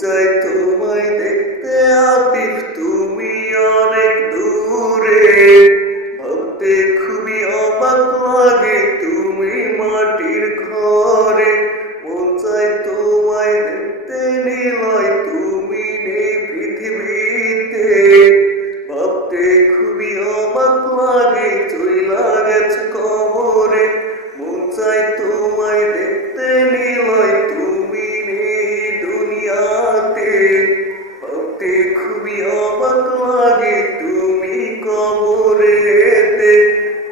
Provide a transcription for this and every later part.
চায় তোমায় দেখতে আতিফ, তুমি অনেক দূরে। ভাবতে খুবই অবাক লাগে তুমি মাটির ঘরে। মন চায় তোমায় দেখতে নিলয়, তুমি নেই পৃথিবীতে। ভাবতে খুবই অবাক লাগে চইলা গেছে কবরে। মন চায় তোমায় দেখতে নিলয়, তুমি নেই দুনিয়াতে। ভাবতে খুবই অবাক লাগে তুমি কবরেতে।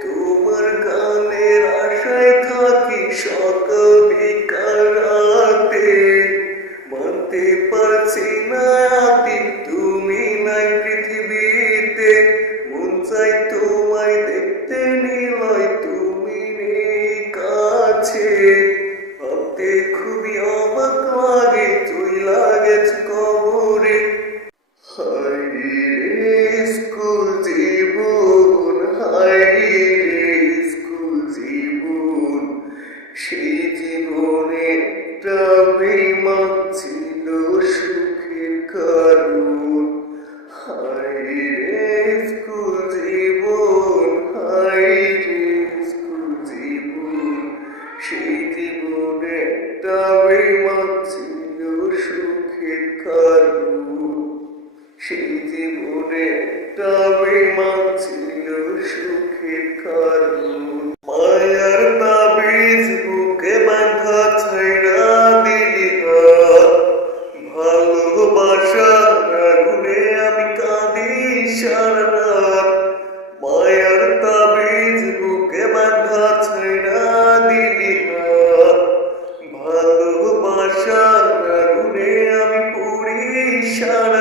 তোমার গানের আশায় থাকি সকাল বিকাল রাতে। মানতে পারছি না আতিফ, তুমি নাই পৃথিবীতে। মন চাই তোমায় দেখতে নিলয়, তুমি নেই কাছে। ভাবতে খুবই অবাক লাগে চইলা গেছে কবরে। হায় রে স্কুল জীবন, হায় রে স্কুল জীবন। সেই জীবনে একটা বেঈমান ছিল সুখের কারণ। হায় রে স্কুল জীবন, হায় রে স্কুল জীবন। সেই জীবনে একটা বেঈমান ছিল সুখের কারণ। সেই জীবনে একটা বেঈমান ছিল সুখের কারণ। মায়ার তাবিজ বুকে বাঁধা ছাইড়া দিলি হাত। ভালোবাসার আগুনে আমি কাঁদি সারা রাত। মায়ার তাবিজ বুকে বাঁধা ছাইড়া দিলি হাত। ভালোবাসার আগুনে আমি পুড়ি সারা